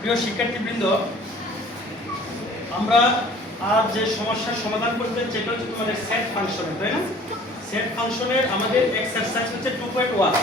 প্রিয় শিক্ষার্থীবৃন্দ, আমরা আজ যে সমস্যার সমাধান করতে সেটা হচ্ছে তোমাদের সেট ফাংশনের, তাই না? সেট ফাংশনের আমাদের এক্সারসাইজ হচ্ছে 2.1,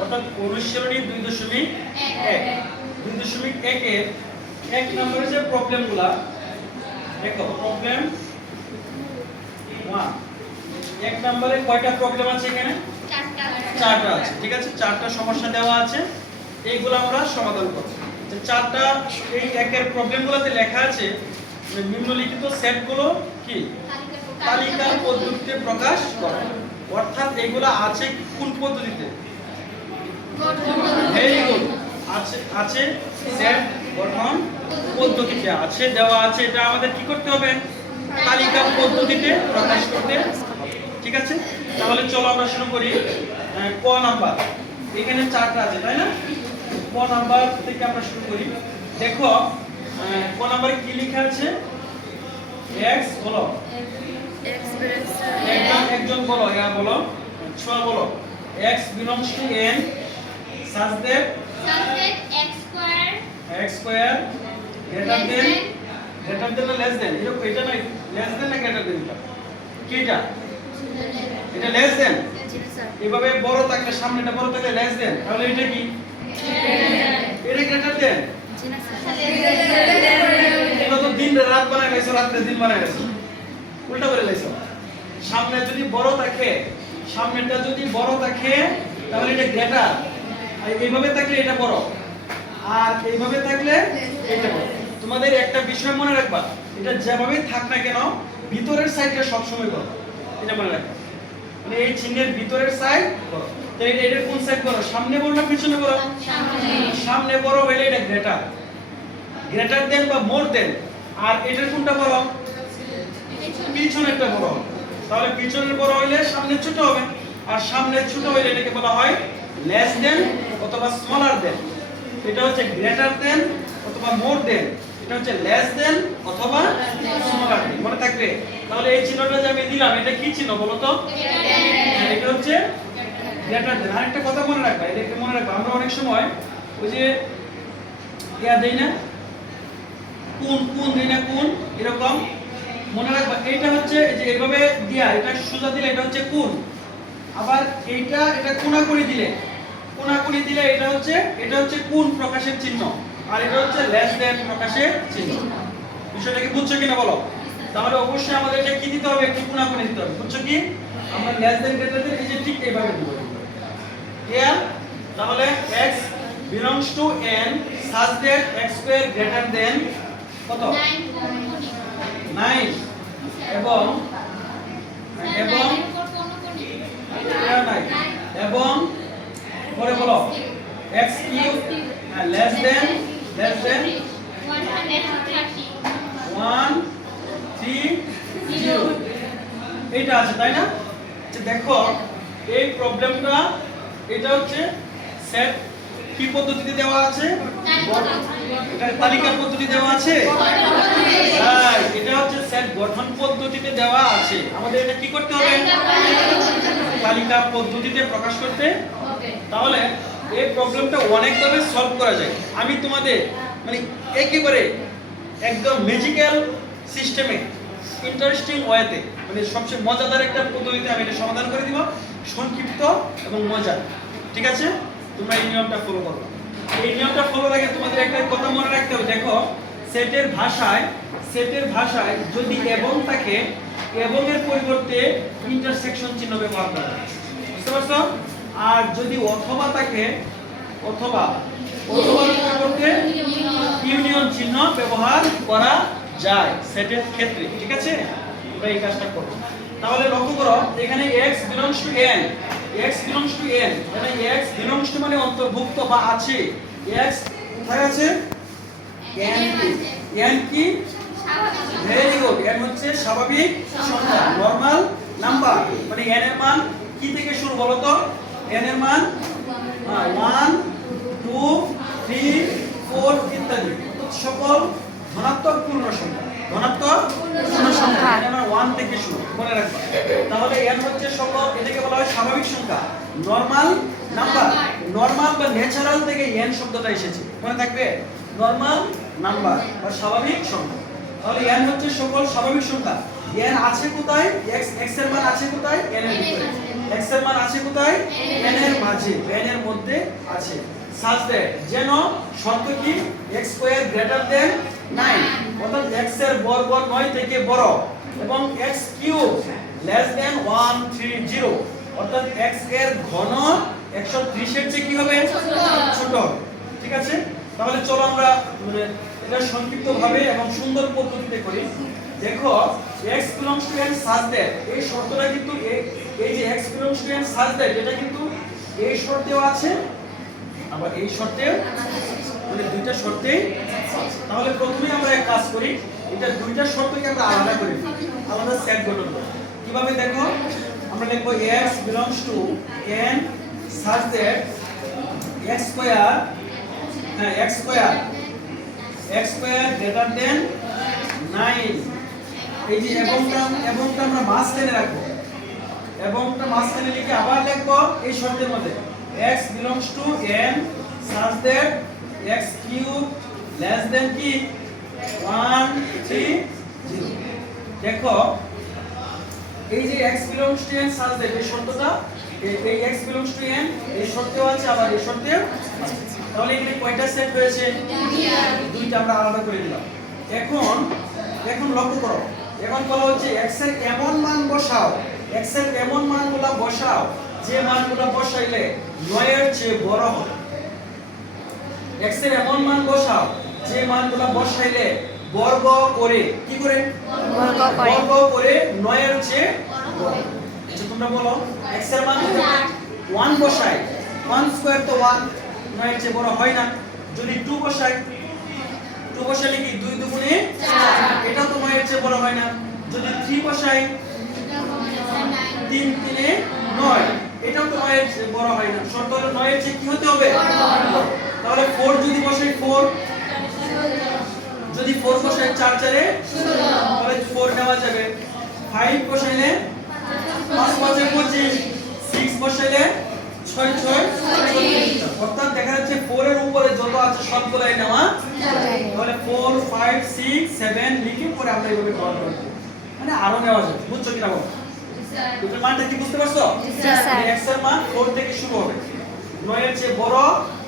অর্থাৎ অনুশীলনী 2.1 2.1 এর 1 নম্বরের যে প্রবলেমগুলা দেখো। প্রবলেম 1, 1 নম্বরে কয়টা প্রবলেম আছে? এখানে চারটা আছে, ঠিক আছে? চারটা সমস্যা দেওয়া আছে, এইগুলো আমরা সমাধান করব। যে চারটা এই একের প্রবলেমগুলোতে লেখা আছে নিম্নলিখিত সেটগুলো কি তালিকার পদ্ধতিতে প্রকাশ করা, অর্থাৎ এগুলো আছে কোন পদ্ধতিতে? ভেরি গুড, আছে সেট গঠন পদ্ধতিতে আছে, দেওয়া আছে। এটা আমাদের কি করতে হবে? তালিকা পদ্ধতিতে প্রকাশ করতে, ঠিক আছে? তাহলে চলো আমরা শুরু করি। ক নাম্বার, এখানে চারটা আছে, তাই না? ক নাম্বার থেকে আমরা শুরু করি। দেখো ক নাম্বারে কি লেখা আছে? x বলো, একজন বলো, বলো, ছোয়া বলো। x belongs to n such that x square greater than or less than, এটা না less than না greater than, কি এটা? এটা less than। এভাবে বড় থাকলে, সামনেটা বড় থাকলে less than, তাহলে এটা কি? এটা greater than। এটা তো দিন রাত বানায় গেছে, রাতে দিন বানায় গেছে, উল্টা করে লাইছো। সামনে যদি বড় থাকে, সামনেটা যদি বড় থাকে তাহলে এটা গ্রেটার, আর এইভাবে থাকলে এটা বড়, আর এইভাবে থাকলে এটা বড়। তোমাদের একটা বিষয় মনে রাখবা, এটা যেভাবে থাক না কেন ভিতরের সাইডটা সব সময় বড়, এটা মনে রাখবা। মানে এই চিহ্নের ভিতরের সাইড বড়। তাই এটা কোন সাইড বড়? সামনে বড় না পিছনে বড়? সামনে বড় হলে এটা গ্রেটার, গ্রেটার দেন বা মোর দেন। আর এটার কোনটা বড়? পিছনেরটা বড়। তাহলে পিছনের বড় হইলে সামনে ছোট হবে, আর সামনে ছোট হইলে এটাকে বলা হয় লেস দেন অথবা স্মলার দেন। এটা হচ্ছে গ্রেটার দেন অথবা মোর দেন, এটা হচ্ছে লেস দেন অথবা স্মলার দেন, মনে থাকবে। তাহলে এই চিহ্নটা যে আমি দিলাম, এটা কি চিহ্ন বলো তো? এটা হচ্ছে গ্রেটার দেন। আরেকটা কথা মনে রাখবা, এটা একটু মনে রাখবা, আমরা অনেক সময় ওই যে দেই না, কোন দেই না, কোন, এরকম মনে রাখবা। এইটা হচ্ছে যে এইভাবে দিয়া, এটা সোজা দিলে এটা হচ্ছে কোণ, আবার এটা কোণাকুণি দিলে এটা হচ্ছে কোণ প্রকাশের চিহ্ন, আর এটা হচ্ছে লেস দেন প্রকাশের চিহ্ন। বিষয়টা কি বুঝছো কিনা বলো? তাহলে অবশ্যই আমাদের এটা কি দিতে হবে? একটু কোণাকুণি দিতে হবে, বুঝছো কি? আমরা লেস দেন গ্রেটার দেন এই যে ঠিক এইভাবে দেব, ক্লিয়ার? তাহলে x belongs to n such that x square greater than কত? 9 এবং পরে বলো x cube less than 130, এইটা আছে, তাই না? যে দেখো এই প্রবলেমটা, এটা হচ্ছে সেট কি পদ্ধতিতে দেওয়া আছে? এটা তালিকার পদ্ধতি দেওয়া আছে। এটা হচ্ছে সেট গঠন পদ্ধতিতে দেওয়া আছে। আমাদের এটা কি করতে হবে? তালিকা পদ্ধতিতে প্রকাশ করতে হবে। তাহলে এই প্রবলেমটা অনেকভাবে সলভ করা যায়। আমি তোমাদের মানে একেবারে একদম ম্যাজিক্যাল সিস্টেমে, ইন্টারেস্টিং ওয়েতে, মানে সবচেয়ে মজাদার একটা পদ্ধতিতে আমি এটা সমাধান করে দিব, সংক্ষিপ্ত এবং মজা, ঠিক আছে? তোমরা এই নিয়মটা ফলো করো। এই নিয়মটা ফলোর আগে তোমাদের একটা কথা মনে রাখতে হবে। দেখো সেটের ভাষায় যদি এবং থাকে, এবং এর পরিবর্তে ইন্টারসেকশন চিহ্ন ব্যবহার করা হয়, বুঝতে পারছো? আর যদি অথবা থাকে, অথবার পরিবর্তে ইউনিয়ন চিহ্ন ব্যবহার করা যায় সেটের ক্ষেত্রে, ঠিক আছে? তোমরা এই কাজটা করো। তাহলে লক্ষ্য করো, এখানে x belongs to n, মানে x belongs to মানে অন্তর্ভুক্ত বা আছে। x কোথায় আছে? n কি? ভেরি গুড, n হচ্ছে স্বাভাবিক সংখ্যা, নরমাল নাম্বার। মানে n এর মান কি থেকে শুরু বলো তো? n এর মান 1 2 3 4 ইত্যাদি, সকল ধনাত্মক পূর্ণ সংখ্যা, n এর মান 1 থেকে শুরু, মনে রাখবা। তাহলে n হচ্ছে সকল, এটাকে বলা হয় স্বাভাবিক সংখ্যা, নরমাল নাম্বার। নরমাল বা ন্যাচারাল থেকে n শব্দটা এসেছে, মনে থাকবে। নরমাল নাম্বার বা স্বাভাবিক সংখ্যা। তাহলে n হচ্ছে সকল স্বাভাবিক সংখ্যা। n আছে কোথায়? x এর মান আছে কোথায়? n এর ভিতরে। x এর মান আছে কোথায়? n এর মাঝে, n এর মধ্যে আছে। such that যেন শর্ত কি x স্কয়ার গ্রেটার দেন 9, অর্থাৎ x এর বর্গ 9 থেকে বড় এবং x কিউব লেস দেন 130, অর্থাৎ x এর ঘন 130 এর চেয়ে কি হবে? ছোট হবে। ঠিক আছে? তাহলে চলো আমরা মানে এটা সংক্ষিপ্তভাবে এবং সুন্দর পদ্ধতিতে করি। দেখো x belongs to n such that, এই শর্তটা কিন্তু এই যে x belongs to n such that এটা কিন্তু এই শর্তেও আছে আবার এই শর্তেও, মানে দুইটা শর্তেই। তাহলে প্রথমে আমরা এক কাজ করি, এটা দুইটা শর্তকে আমরা আলাদা করে দিই, আলাদা সেট গঠন করি। কিভাবে দেখো, আমরা লিখব x belongs to n such that x square greater than 9। এই যে এবংটা আমরা মাঝখানে রাখবো, এবংটা মাঝখানে লিখে আবার লিখবো এই শর্তের মধ্যে x belongs to n such that x cube less than কি 130। দেখো এই যে x belongs to n such that এই শর্তটা, এই x belongs to n এই শর্তেও আছে আবার এই শর্তেও আছে। তাহলে এখানে কয়টা সেট হয়েছে? দুইটা আমরা আলাদা করে দিলাম। এখন লক্ষ্য করো, এখন বলা হচ্ছে x এর এমন মান বসাও, x এর এমন মানগুলো বসাও যে মানগুলো বসাইলে 9 এর চেয়ে বড় হবে। x এর এমন মান বসাও যে মানগুলো বসাইলে বর্গ করে কি করে? বর্গ করে 9 এর চেয়ে বড়। আচ্ছা তোমরা বলো x এর মান 1 বসাই, 1 স্কয়ার তো 1, 9 এর চেয়ে বড় হয় না। যদি 2 বসাই, 2 বসালে কি 2 দুগুণে 4, এটা তো 9 এর চেয়ে বড় হয় না। যদি 3 বসাই, 3 3 9, এটাও তো 9 এর চেয়ে বড় হয় না। শর্ত হলো 9 এর চেয়ে কি হতে হবে? বড়। তাহলে 4 যদি বসাই, 4 যদি 4 বসাই 4 4 তাহলে 4 নেওয়া যাবে। 5 বসাইলে 5 5 25, 6 বসাইলে 6 6 26। অর্থাৎ দেখা যাচ্ছে 4 এর উপরে যত আছে সবগুলাই নেওয়া যাবে। তাহলে 4 5 6 7 লিখে পরে আমরা এইভাবে ডট করব, মানে আরো নেওয়া যাবে। বুঝছো কিনা বলো? এটার মানটা কি বুঝতে পারছো? x এর মান 4 থেকে শুরু হবে। 9 এর চেয়ে বড়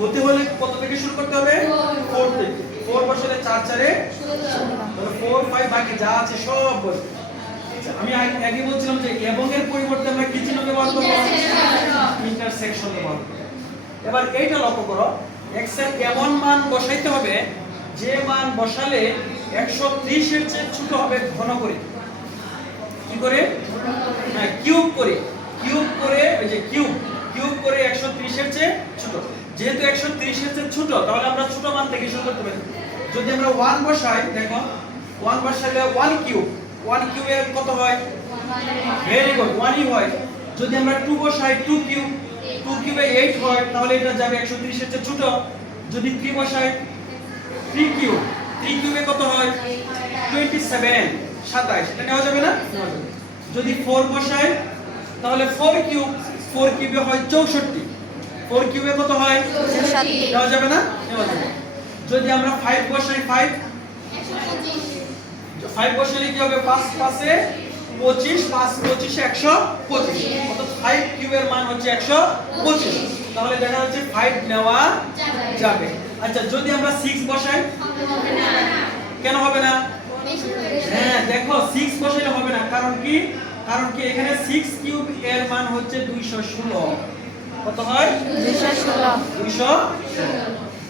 হতে হলে কত থেকে শুরু করতে হবে? 4 থেকে। 4 বসালে 4 4 তাহলে 4 5 বাকি যা আছে সব বসবে। আমি আগে বলছিলাম যে এবং এর পরিবর্তে আমরা কি চিহ্ন ব্যবহার করব? ইন্টারসেকশন ব্যবহার করব। এবার এইটা লক্ষ্য করো, x এর এমন মান বসাইতে হবে যে মান বসালে 130 এর চেয়ে ছোট হবে ঘন করে। কি করে? না কিউব করে, ওই যে কিউব করে 130 এর চেয়ে ছোট। যেহেতু 130 এর চেয়ে ছোট তাহলে আমরা ছোট মান থেকে শুরু করতে পারি। যদি আমরা 1 বসাই, দেখো 1 বসালে 1 কিউবের কত হয়? ভেরি গুড, 1 ই হয়। যদি আমরা 2 বসাই, 2 কিউবে 8 হয়, তাহলে এটা যাবে 130 এর চেয়ে ছোট। যদি 3 বসাই, 3 কিউবে কত হয়? 27 27, এটা নেওয়া যাবে না? নেওয়া যাবে। যদি 4 বসাই তাহলে 4 কিউবে হয় 64, 4 কিউবে কত হয়? 64, নেওয়া যাবে না? নেওয়া যাবে। যদি আমরা 5 বসাই, 5 বসালে কি হবে? 5 5 এ 25, 5 25 এ 125, অর্থাৎ 5 কিউবের মান হচ্ছে 125। তাহলে দেখা যাচ্ছে 5 নেওয়া যাবে। আচ্ছা যদি আমরা 6 বসাই, কেন হবে না? হ্যাঁ দেখো 6 বসাইলে হবে না, কারণ কি এখানে 6 কিউব এর মান হচ্ছে 216। কত হয়? 216।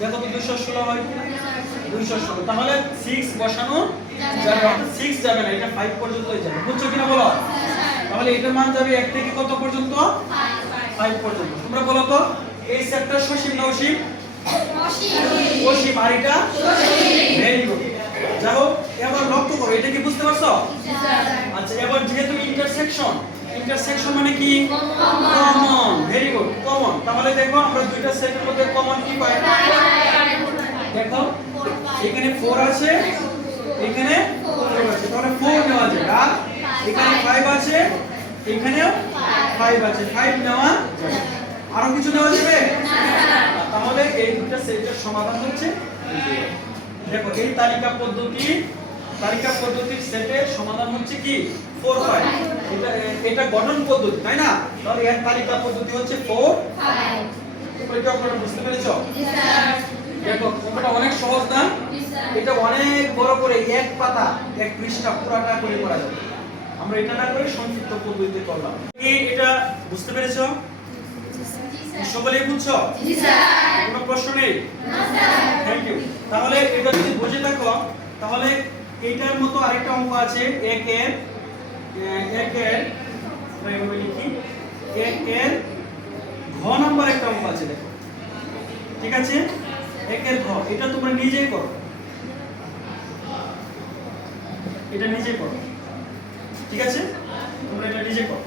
দেখো তো 216 হয় কি না? 216। তাহলে 6 বসানো যাবে, 6 যাবে না, এটা 5 পর্যন্তই যাবে। বুঝছো কিনা বলো? তাহলে এটার মান যাবে 1 থেকে কত পর্যন্ত? 5 পর্যন্ত। তোমরা বলো তো এই সেটটা সসীম না অসীম? অসীম। আর এটা ভেরি গুড। যাও এবার লক্ষ্য করো, এটা কি বুঝতে পারছো? আচ্ছা এবার যেহেতু ইন্টারসেকশন মানে কি? কমন। Very good, common. তাহলে দেখো আমরা দুইটা সেটের মধ্যে কমন কি পাই? দেখো এখানে 4 আছে, এখানে 4 আছে, তাহলে 4 নেওয়া যায়। আর এখানে 5 আছে, এখানেও 5 আছে, 5 নেওয়া যাবে। আরো কিছু নেওয়া যাবে না। তাহলে এই দুটো সেটের সমাধান হচ্ছে দেখো এই তালিকা পদ্ধতির সেটের সমাধান হচ্ছে কি 4 5। এটা গঠন পদ্ধতি তাই না? তাহলে এর তালিকা পদ্ধতি হচ্ছে 4 5। এটা আপনারা বুঝতে পেরেছো? জি স্যার। দেখো অঙ্কটা অনেক সহজ না? জি স্যার। এটা অনেক বড় করে এক পাতা এক পৃষ্ঠা পুরাটা করে করা যাবে। আমরা এটা না করে সংক্ষিপ্ত পদ্ধতিতে করলাম। কি এটা বুঝতে পেরেছো? জি স্যার। সকলেই বুঝছো? জি স্যার। কোনো প্রশ্ন নেই? না স্যার। Thank you. তাহলে এটা যদি বুঝে থাকো তাহলে এইটার মতো আরেকটা অঙ্ক আছে 1 এর এভাবে লিখি 1 এর ঘ নাম্বার একটা অঙ্ক আছে দেখো। ঠিক আছে? 1 এর ঘ এটা তোমরা নিজেই করো। এটা নিজে করো। ঠিক আছে? তোমরা এটা নিজে করো।